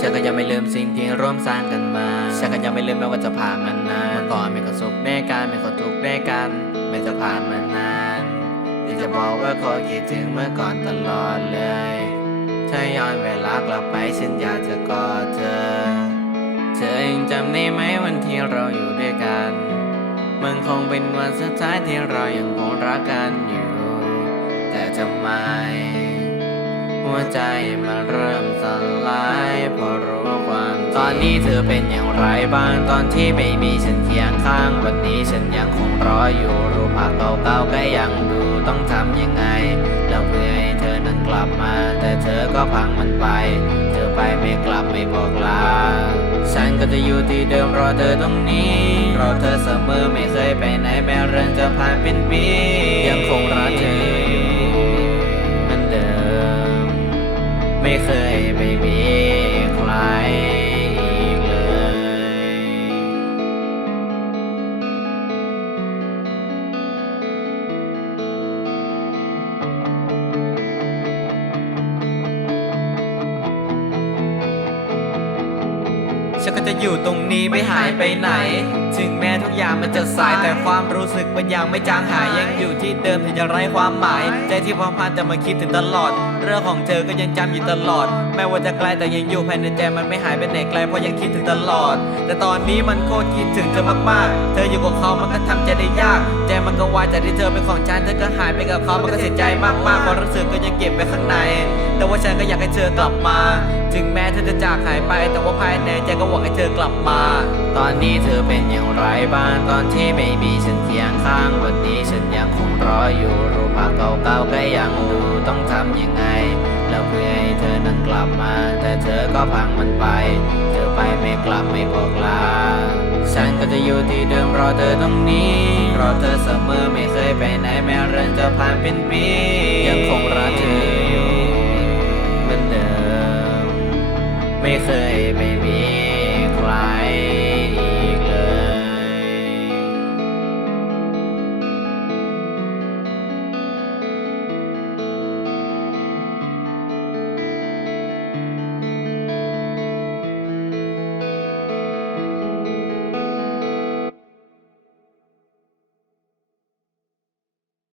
ฉันก็ยังไม่ลืมสิ่งที่ร่วมสร้างกันมา ฉันก็ยังไม่ลืมแม้ว่าจะผ่านมานานเมื่อก่อนไม่ก็สุขด้กันไม่ก็ทุกข์ด้กัน ไม่จะผ่านมานานที่จะบอกว่าขอคิดถึงเมื่อก่อนตลอดเลยถ้าย้อนเวลากลับไปฉันอยากจะกอดเธอ เธอยังจำได้ไหมวันที่เราอยู่ด้วยกันมันคงเป็นวันสุดท้ายที่เรายังคงรักกันอยู่ แต่ทำไม หัวใจมันเริ่ม ตอนนี้เธอเป็นอย่างไรบ้างตอนที่ไม่มีฉันเคียงข้าง วันนี้ฉันยังคงรออยู่รูปภาพเก่าๆก็ยังดูต้องทำยังไง แล้วเพื่อให้เธอนั้นกลับมา แต่เธอก็พังมันไป เธอไปไม่กลับไม่บอกลา ฉันก็จะอยู่ที่เดิมรอเธอตรงนี้รอเธอเสมอไม่เคยไปไหนแม้เรื่องจะผ่านเป็นปียังคงรักเธออยู่เหมือนเดิม ไม่เคยไปมี ฉันก็จะอยู่ตรงนี้ไม่หายไปไหน ถึงแม้ทุกอย่างมันจะสายแต่ความรู้สึกมันยังไม่จางหายยังอยู่ที่เดิมที่จะไร้ความหมาย ใจที่พร้อมพานจะมาคิดถึงตลอด เรื่องของเธอก็ยังจำอยู่ตลอด แม้ว่าจะไกลแต่ยังอยู่ภายในใจมันไม่หายไปไหนไกลเพราะยังคิดถึงตลอด แต่ตอนนี้มันโคตรคิดถึงเธอมากๆ เธออยู่กับเขามันก็ทำใจได้ยากใจมันก็วายจากที่เธอเป็นของฉันเธอก็หายไปกับเขามันก็เสียใจมากๆความรู้สึกก็ยังเก็บไว้ข้างใน แต่ว่าฉันก็อยากให้เธอกลับมา ถึงแม้เธอจะจากหายไปแต่ว่าภายในใจก็หวังให้เธอกลับมา ตอนนี้เธอเป็นอย่างไรบ้างตอนที่ไม่มีฉันเคียงข้าง วันนี้ฉันยังคงรออยู่รูปภาพเก่าๆก็ยังดูต้องทำยังไง แล้วเพื่อให้เธอนั้นกลับมา แต่เธอก็พังมันไป เธอไปไม่กลับไม่บอกลา ฉันก็จะอยู่ที่เดิมรอเธอตรงนี้รอเธอเสมอไม่เคยไปไหนแม้เรื่องจะผ่านเป็นปียังคงรักเธออยู่เหมือนเดิม ไม่เคยไปมี ใครอี